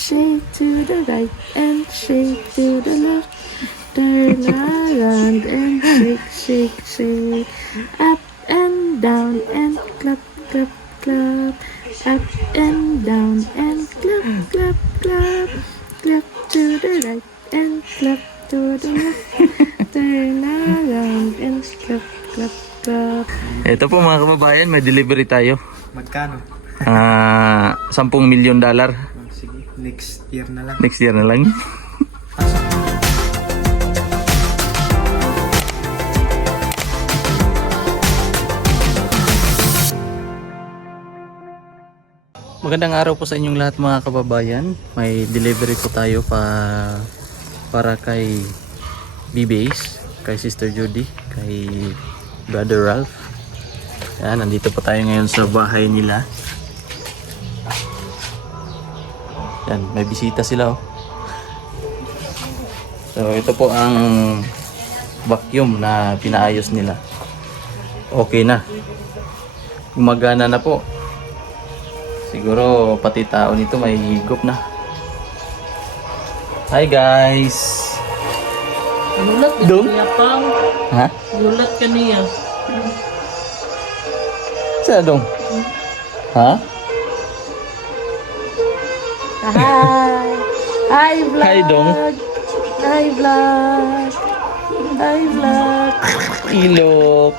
shake to the right and shake to the left. Turn around and shake, shake, shake. Up and down and clap, clap, clap. Up and down and clap, clap, clap. Clap to the right and clap to the left. Turn around and clap, clap, clap. Ito po mga kababayan, may delivery tayo. Magkano? 10 million dollar. Sige, next year na lang. Next year na lang. Magandang araw po sa inyong lahat mga kababayan. May delivery po tayo para kay B-Base, kay Sister Judy, kay Brother Ralph. Yan, nandito po tayo ngayon sa bahay nila. Yan, may bisita sila oh. So ito po ang vacuum na pinaayos nila. Okay na. Gumagana na po. Siguro pati tao nito may higop na. Hi guys. Gulat Dong? niya pang. Ha? Gulat ka niya. Saan dong? Ha? Hi! Hi vlog! Hi dong. Hi vlog! Hi vlog! Ilok.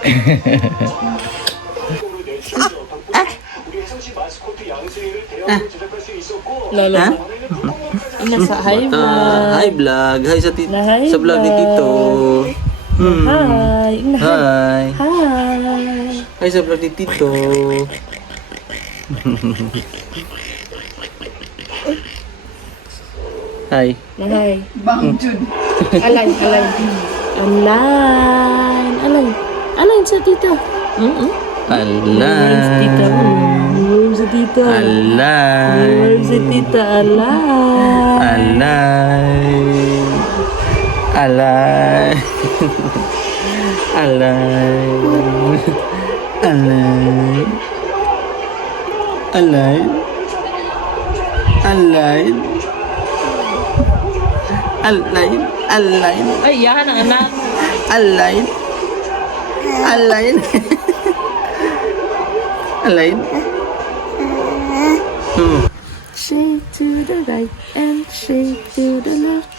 Lolo. Ha? Nasa hi vlog. Hi vlog. Hi sa Hi, sa vlog ni Tito. Hi! Hi. Hi! Hi sa vlog ni Tito. Hi. Hi! Alay, alay. Alay! Alay! Alay sa tito. Alay sa tita. Alay. Sa tita. Alay. Sa tita. Alay! Alay. Alay. Alay. Alay. Alay. Alay. Alay. Alay. Ay, yan ang anak. Alay. Alay. Alay. Shake to the right and shake to the left.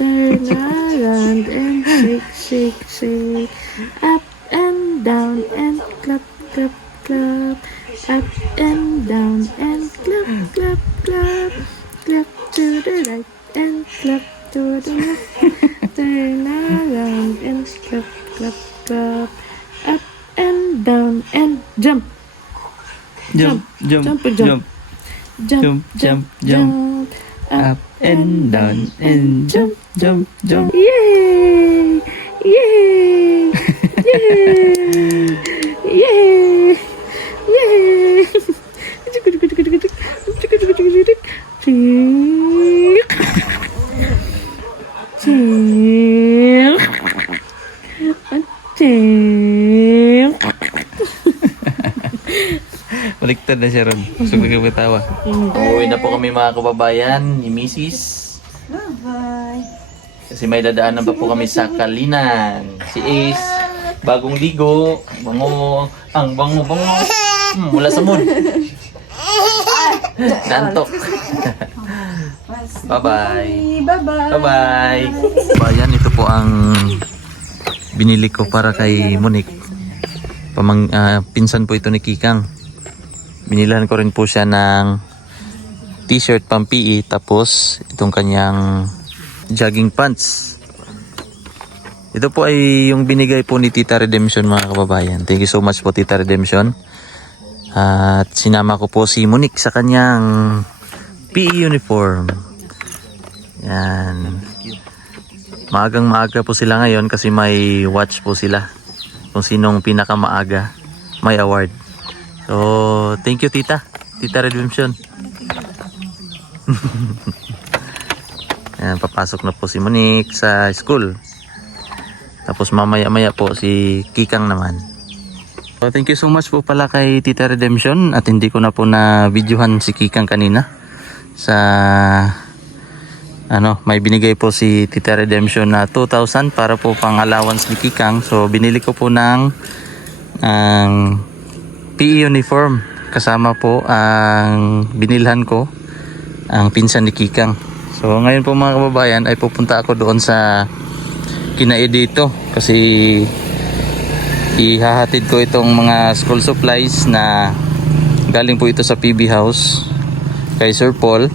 Turn around and shake, shake, shake. Up and down and clap, clap, clap. Up and down and clap, clap, clap. Clap to the right and clap to the left. Turn around and clap, clap, clap. Up and down and jump. Jump, jump, Jump, jump, jump. jump, jump, jump. Up and down and jump, jump, jump. Yay! Yay! Yay! Yay! Yay! Baliktad na siya ron. Gusto ko katawa. Uuwi na po kami mga kababayan ni Mrs. Bye-bye. Kasi may dadaanan pa po kami sa Kalinan. Si Ace, bagong ligo, bango, ang bango-bango. Mula sa mood. Nantok. Bye-bye. Bye-bye. Bye-bye. Bayan, ito po ang binili ko para kay Monique. Pinsan po ito ni Kikang. Binilan ko rin po siya ng t-shirt pang PE, tapos itong kanyang jogging pants. Ito po ay yung binigay po ni Tita Redemption mga kababayan. Thank you so much po Tita Redemption. At sinama ko po si Monique sa kanyang PE uniform. Yan. Maagang maaga po sila ngayon kasi may watch po sila. Kung sinong pinakamaaga may award. So, thank you Tita Redemption. Ayan, papasok na po si Monique sa school. Tapos mamaya-maya po si Kikang naman. So, thank you so much po pala kay Tita Redemption. At hindi ko na po na videohan si Kikang kanina. sa may binigay po si Tita Redemption na 2,000 para po pang allowance ni Kikang. So binili ko po ng PE uniform, kasama po ang binilhan ko ang pinsan ni Kikang. So ngayon po mga kababayan ay pupunta ako doon sa kina Edito kasi ihahatid ko itong mga school supplies na galing po ito sa PB House kay Sir Paul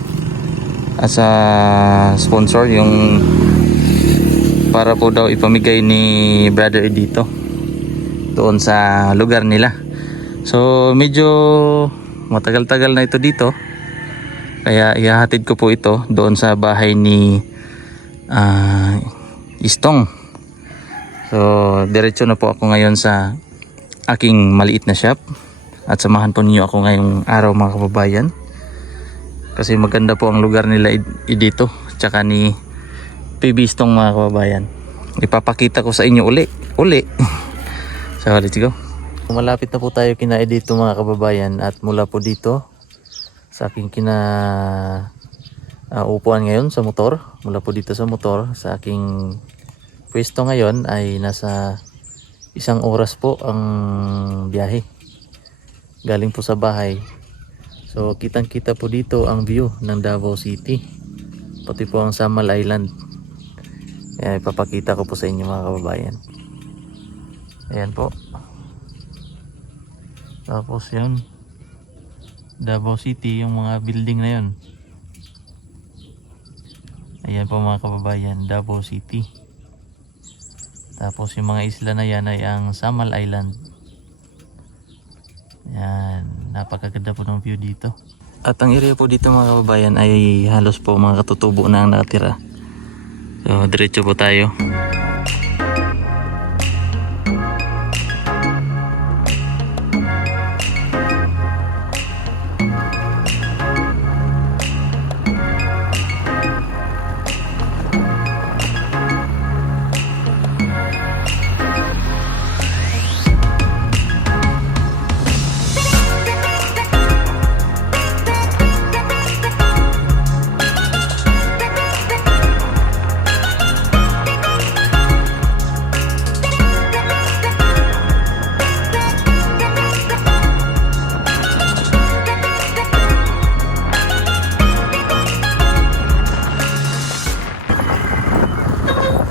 as a sponsor, yung para po daw ipamigay ni Brother Edito doon sa lugar nila. So medyo matagal-tagal na ito dito, kaya ihahatid ko po ito doon sa bahay ni Istong. So diretso na po ako ngayon sa aking maliit na shop at samahan po niyo ako ngayong araw mga kababayan, kasi maganda po ang lugar nila dito tsaka ni PB Istong mga kababayan. Ipapakita ko sa inyo uli. So let's go. Malapit na po tayo kina dito mga kababayan, at mula po dito sa aking upuan ngayon sa motor, mula po dito sa motor sa aking pwesto ngayon ay nasa 1 oras po ang biyahe galing po sa bahay. So kitang kita po dito ang view ng Davao City, pati po ang Samal Island. Kaya ipapakita ko po sa inyo mga kababayan. Ayan po. Tapos yun, Davao City, yung mga building na yun. Ayan po mga kababayan, Davao City. Tapos yung mga isla na yan ay ang Samal Island. Ayan, napakaganda po ng view dito. At ang area po dito mga kababayan ay halos po mga katutubo na ang nakatira. So diretso po tayo.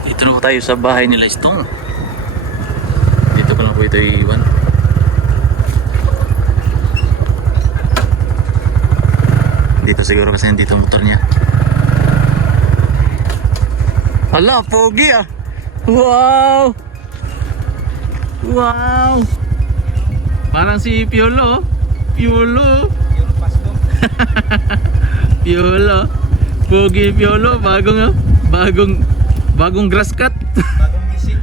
Dito na po tayo sa bahay nila Istong. Dito ko lang po ito iiwan. Dito siguro kasi nandito ang motor niya. Hala, pogi ah! Wow! Wow! Parang si Piolo. Piolo. Piolo. Pogi Piolo. Bagong grass cut. Bagong gising.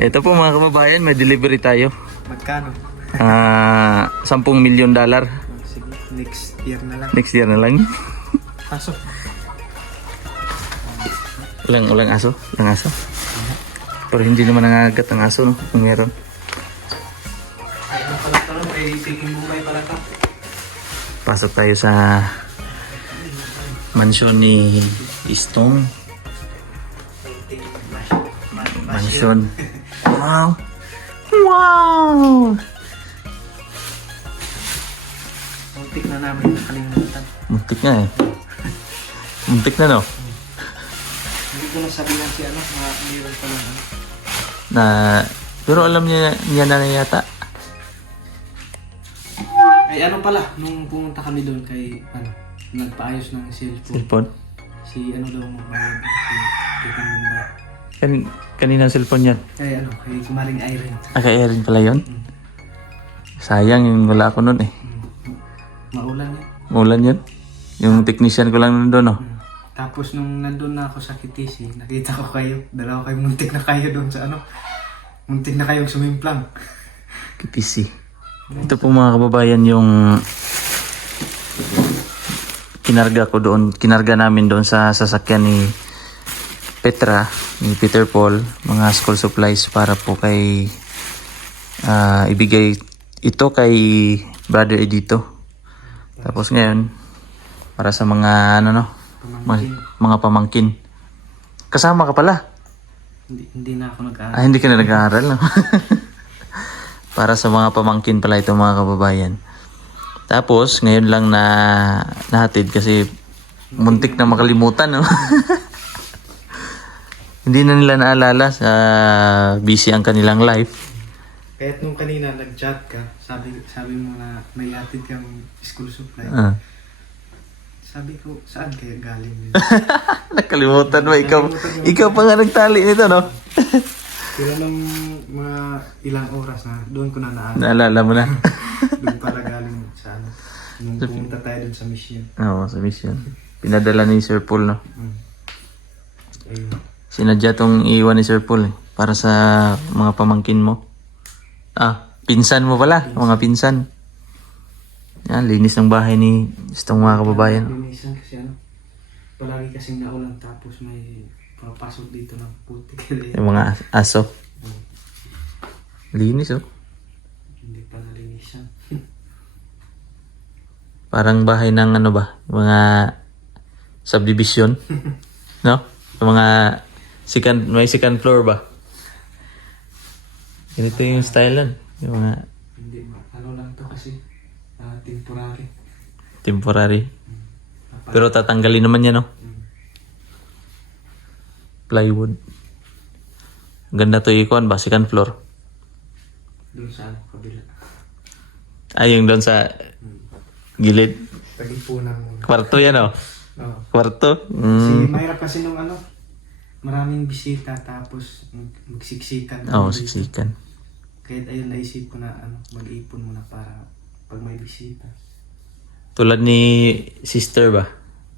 Ito po mga kababayan, may delivery tayo. Magkano? 10 million dollar. Sige, next year na lang. Next year na lang. Pasok. Ulang aso. Pero hindi naman nangagat ang aso, no? Kung meron. Ay, ano pala ito? May tiging bumay pala ito. Pasok tayo sa mansyon ni Istong. Mansyon. Wow! Wow! Muntik na namin nakalimutan. Muntik na eh. Muntik na, no? Hindi ko na sabihan si ano, mayroon pa lang ano. Pero alam niya na yata. Ay ano pala, nung pumunta kami doon kay ano, nagpaayos ng cellphone. Cellphone? Si ano daw magbayad, si Tita Mumbai. Kaninang cellphone yan? Ay ano, kay Kumaring Irene. Kay Erin pala yun? Sayang yung wala ako nun eh. Maulan yan. Maulan yun? Yung technician ko lang nandun, no? Tapos nung nandun na ako sa Kitisi, nakita ko kayo. Dalawa kayo, muntik na kayo doon sa ano. Muntik na kayong sumimplang. Kitisi. Ito po mga kababayan yung kinarga namin doon sa sasakyan ni Petra, ni Peter Paul, mga school supplies para po kay ibigay ito kay Brother Edito. Tapos ngayon, para sa mga ano no, mga pamangkin. Kasama ka pala. Hindi na ako nag-aaral. Ah, hindi ka na nag-aaral. No? Para sa mga pamangkin pala ito mga kababayan. Tapos, ngayon lang na nahatid kasi muntik na makalimutan. No? Hindi na nila naalala sa busy ang kanilang life. Kahit nung kanina nag-chat ka, sabi mo na may atid kang school supply. Ah. Sabi ko, saan kaya galing yun? Nakalimutan mo. Ikaw pa nga nagtali nito, no? Pero nung mga ilang oras na, doon ko na naalala. Naalala mo na. Doon pala galing sa ano. Nung pumunta tayo doon sa mission. Oo, sa mission. Pinadala ni Sir Paul, no? Ayun. Sinadya tong iiwan ni Sir Paul, eh, para sa mga pamangkin mo. Ah, pinsan mo pala. Mga pinsan. Yan, linis ng bahay ni itong mga kababayan. Linisan kasi ano, palagi kasing naulan tapos may papasok dito ng putik. Yung mga aso. Linis, oh. Hindi pa nalinisan. Parang bahay ng ano ba? Mga subdivision. No? Yung mga may second floor ba? Ganito yung style lang. Yung mga Hindi, ano lang to kasi temporary. temporary. Pero tatanggalin naman yan, no? Plywood. Ganda to ikon ba? Second floor. Doon sa ano, kabila. Ay, yung doon sa gilid. Tagipunan mo. Kwarto yan, oh. Oo. Kwarto. Kasi mahirap kasi nung ano, maraming bisita tapos magsiksikan. Oo, siksikan. Kahit ayun naisip ko na ano, mag-ipon muna para pag may bisita. Tulad ni sister ba?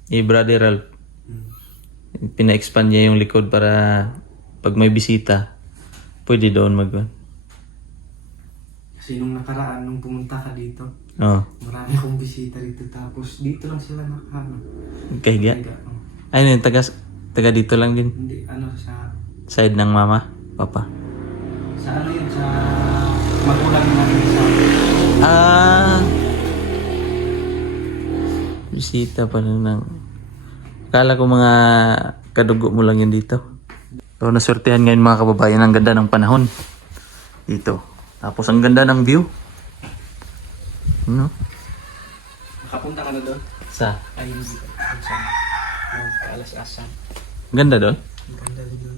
Ni Brother Ralph. Pina-expand niya yung likod para pag may bisita, pwede doon mag... Kasi nung nakaraan, nung pumunta ka dito, Oo. marami akong bisita dito tapos dito lang sila nakano. Kahiga. Ayun yun, taga dito lang din. Hindi, ano sa Side ng mama, papa. ano yun, sa magulang namin sa Ah! Bisita pa lang ng... Akala ko mga kadugo mo lang yun dito. So, naswertehan ngayon mga kababayan, ang ganda ng panahon. Dito. Tapos ang ganda ng view. No? Nakapunta ka na doon? Sa? Ayun dito. Sa Kaalas-asan. Ganda doon? Ang ganda din doon.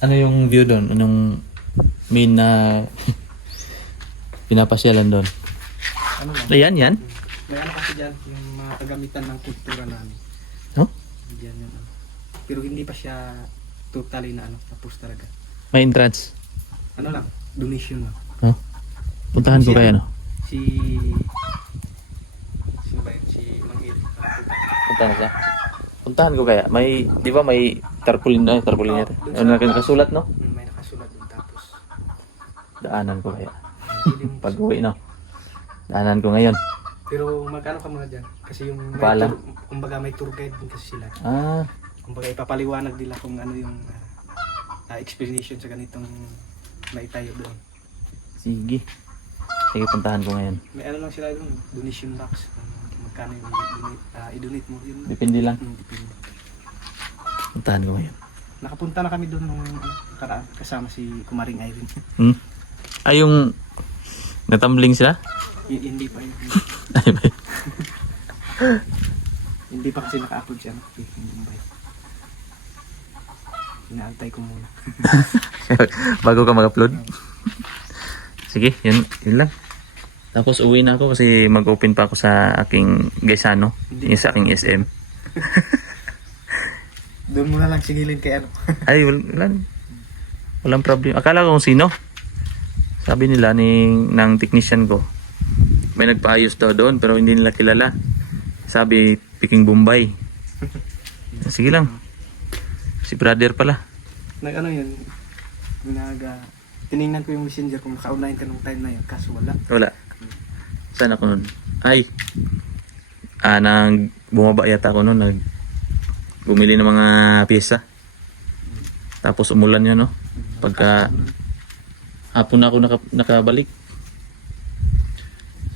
Ano yung view doon? Anong main na pinapasyalan doon? Ano lang? Ayan, yan. May ano kasi dyan, yung mga kagamitan ng kultura namin. No? Diyan yun. Ano. Pero hindi pa siya totally na ano, tapos talaga. May entrance. Ano lang, donation lang. No? Puntahan ko kaya, no? Si... Sino ba yun? Si Manghil. Puntahan siya. Puntahan ko kaya. May, di ba may tarpaulin yata. Ano na nakasulat, no? May nakasulat dun tapos. Daanan ko kaya. Pag uwi, no? Daanan ko ngayon. Pero mag-ano ka muna dyan. Kasi yung may Paalam? kumbaga may tour guide din kasi sila. Ah, Kumbaga ipapaliwanag nila kung ano yung explanation sa ganitong naitayo doon. sige. Sige, puntahan ko ngayon. May ano lang sila doon, donation box. Kung magkano yung i-donate mo. Yun. Depende lang. Depende. Puntahan ko ngayon. Nakapunta na kami doon nung karaan kasama si Kumaring Irene. Hmm? Ay, yung natambling sila? Hindi pa yun. Ay, ba? Hindi pa kasi naka-upload siya. Mumbai. Inaantay ko muna. Bago ka mag-upload? Sige, yun lang. Tapos uwi na ako kasi mag-open pa ako sa aking Gaisano, yung sa aking SM. Doon muna lang singilin kay ano. Ay, walang problem. Akala ko kung sino. Sabi nila ng technician ko, may nagpaayos daw doon pero hindi nila kilala. Sabi, Peking Bombay. Sige lang. Si brother pala. Nag-ano yun, tinignan ko yung messenger kung naka-online ka nung time na yun, kaso wala. Wala. Saan ako nun? Ay, bumaba yata ako nun. Bumili ng mga pyesa. Tapos umulan yun, no? Pagka hapon na ako nakabalik.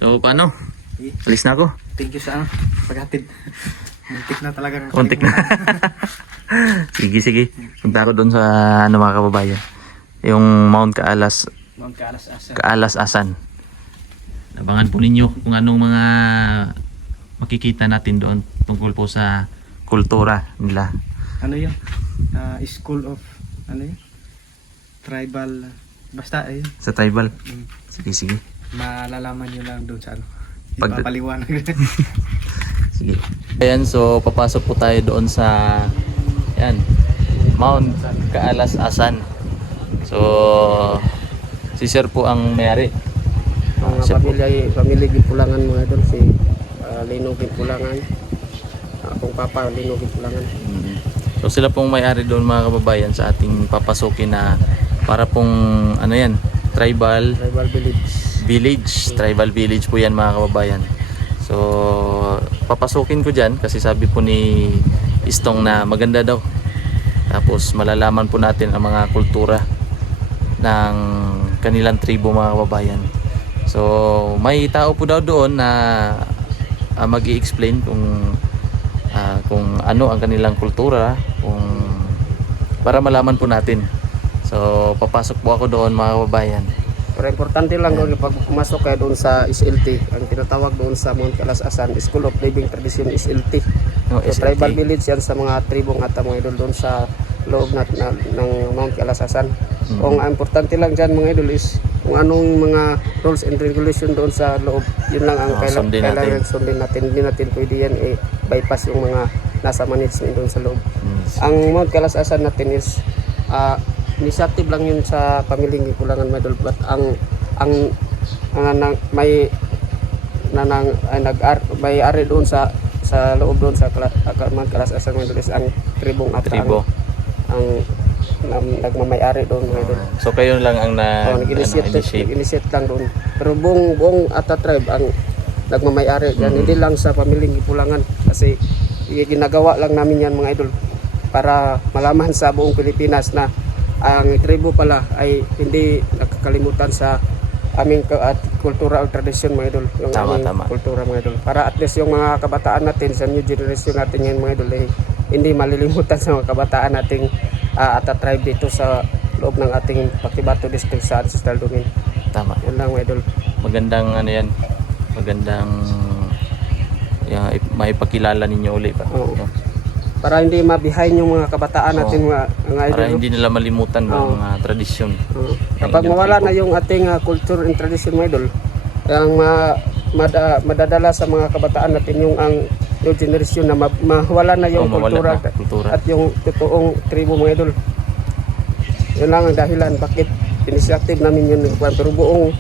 So paano? Sige. Alis na ako. Thank you sa paghatid. Muntik na talaga. Kontik na. sige. Punta ako doon sa mga kababayan. Yung Mount Kaalas-Asan. Abangan po ninyo kung anong mga makikita natin doon tungkol po sa kultura nila. Ano yun? School of, tribal, basta ayun. Sa tribal. Mm. Sige. Malalaman nyo lang doon sa Pag- ipapaliwanag. Sige. Ayan, so papasok po tayo doon sa Mount Kaalas-Asan. So si Sir po ang may-ari. Mga pamilya Gipulangan mga idol, si Lino Gipulangan, akong papa Lino Gipulangan. So sila pong may-ari doon mga kababayan sa ating papasukin na para pong tribal village po yan mga kababayan. So papasukin ko dyan kasi sabi po ni Istong na maganda daw. Tapos malalaman po natin ang mga kultura ng kanilang tribo mga kababayan. So may tao po daw doon na mag-i-explain kung ano ang kanilang kultura, para malaman po natin. So papasok po ako doon mga kababayan. Pero importante lang doon pag pumasok kayo doon sa SLT, ang tinatawag doon sa Mount Kaalas-Asan, School of Living Tradition SLT. No, So, tribal village yan sa mga tribong at mga idol doon sa loob ng Mount Kaalas-Asan. Kung ang importante lang dyan mga idol is kung anong mga rules and regulation doon sa loob, yun lang ang kailangan sundin natin. Hindi natin pwede yan bypass yung mga nasa management doon sa loob. Ang Mount Kaalas-Asan natin is initiative lang yun sa pamilyang Gipulangan mga idol, but may ari doon sa loob doon sa Mount Kaalas-Asan mga idol is ang tribong at ang nagmamay-ari doon mga idol. So kayo lang ang nag-initiate lang doon. Pero buong Ata tribe ang nagmamay-ari yan, hindi lang sa pamilyang Gipulangan kasi ginagawa lang namin yan mga idol para malaman sa buong Pilipinas na ang tribo pala ay hindi nakakalimutan sa aming kultura o tradisyon mga idol, yung aming kultura mga idol, para at least yung mga kabataan natin sa new generation natin ngayon mga idol hindi malilimutan sa mga kabataan nating Ata tribe dito sa loob ng ating Pakibato District sa Ancestral Domain. Tama. Yan lang mga idol. Magandang maipakilala ninyo ulit pa. Oo. Para hindi ma-behind yung mga kabataan natin mga idol. Para hindi nila malimutan ang mga tradisyon. Kapag mawala na yung ating culture and tradition mga idol, ang madadala sa mga kabataan natin yung generation na mawala na yung kultura at yung totoong tribo mga idol. Yun lang ang dahilan bakit initiative namin yun. Pero buong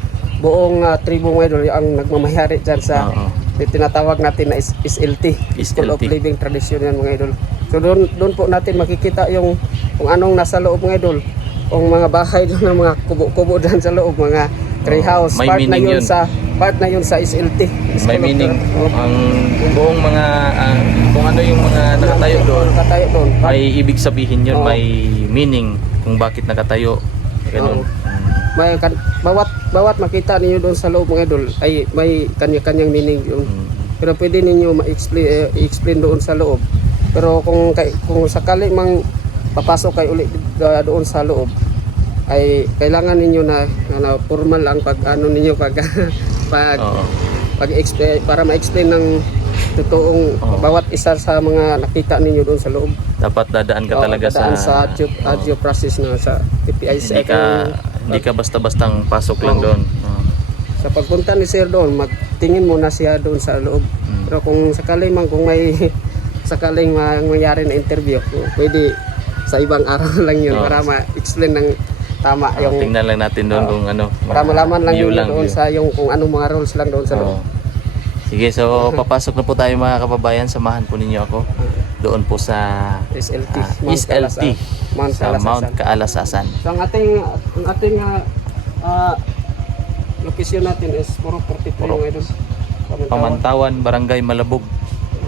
tribo mga idol ang nagmamayari dyan sa tinatawag natin na SLT, School of Living Tradition yan mga idol. So doon po natin makikita yung kung anong nasa loob mga idol, kung mga bahay doon ng mga kubo-kubo dyan sa loob, mga tree house, part na yun sa SLT. May meaning ang buong mga kung ano yung mga nakatayo doon. May ibig sabihin yun, may meaning kung bakit nakatayo. Ganun. May bawat makita ninyo doon sa loob mga idol ay may kanya-kanyang meaning yun. Pero pwede ninyo i-explain doon sa loob. Pero kung sakali mang papasok kayo ulit doon sa loob, ay kailangan ninyo na formal ang para ma-explain ng totoong bawat isa sa mga nakita ninyo doon sa loob. Dapat dadaan ka talaga sa due process na sa PPIC. Hindi ka basta-bastang pasok lang doon. Sa pagpunta ni Sir doon, magtingin muna siya doon sa loob. Pero kung sakaling mangyari na interview, pwede sa ibang araw lang yun para ma-explain ng tama yung tingnan lang natin doon kung ano. Para malaman lang yun doon sa yung kung anong mga rules lang doon sa loob. Sige, so papasok na po tayo mga kababayan. Samahan po ninyo ako doon po sa SLT, Mount Kaalas-Asan. So ang ating location natin is Purok 43 mga idol. Pamantawan, Barangay Malabog.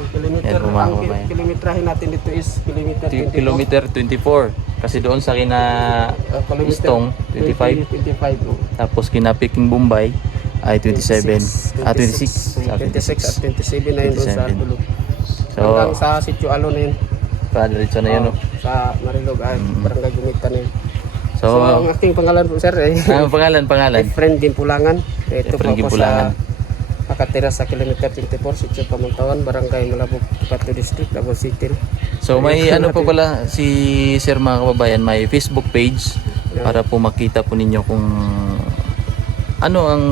Ang kilometrahe natin dito is kilometer 24. Kasi doon sa kina Istong 25. Tapos kina Peking Bombay Ay, 27. 26. 26 at 27 na yun doon sa 27. dulo. So, Hanggang sa Sitio Alo na yun. diretso na yun. Oo, sa Marilog, Barangay Gumitan na yun. So, So, ang aking pangalan po sir ay ano pangalan? Efren Gimpulangan. Ito po Efren ako Gimpulangan. sa nakatira sa kilometer 24, Sitio Pamantawan, Barangay Malabog, Kipato District, Davao City. So may ano po pala si Sir mga kababayan, may Facebook page para po makita po ninyo kung ano ang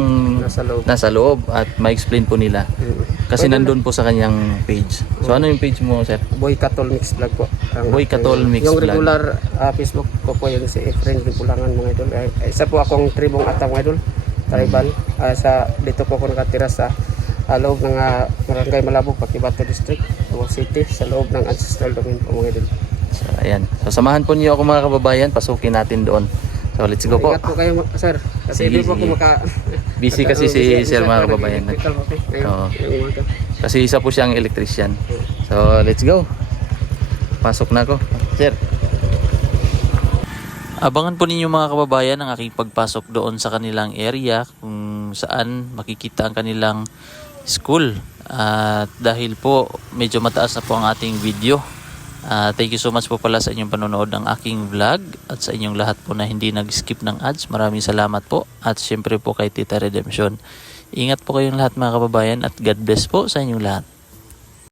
Nasa loob. at ma-explain po nila. Kasi nandun po sa kanyang page. So ano yung page mo, Sir? Boy Katol Mix Vlog po. Boy Katol Mix yung Vlog. regular Facebook ko po yun si Efren Gimpulangan mga idol. Isa po akong tribong atang mga idol. Tribal. Dito po ako nakatira sa loob ng Barangay Malabog, Kibato District, Davao City, sa loob ng ancestral domain po mga idol. So ayan. So samahan po niyo ako mga kababayan, pasukin natin doon. So let's go po. Ingat po kayo sir. Kasi Sige, hindi po ako sige. Busy kasi si Sir mga kababayan. Oo. Kasi isa po siyang electrician. So let's go. Pasok na ako. Sir. Abangan po ninyo mga kababayan ang aking pagpasok doon sa kanilang area kung saan makikita ang kanilang school. At dahil po medyo mataas na po ang ating video. Thank you so much po pala sa inyong panonood ng aking vlog at sa inyong lahat po na hindi nag-skip ng ads. Maraming salamat po at syempre po kay Tita Redemption. Ingat po kayong lahat mga kababayan at God bless po sa inyong lahat.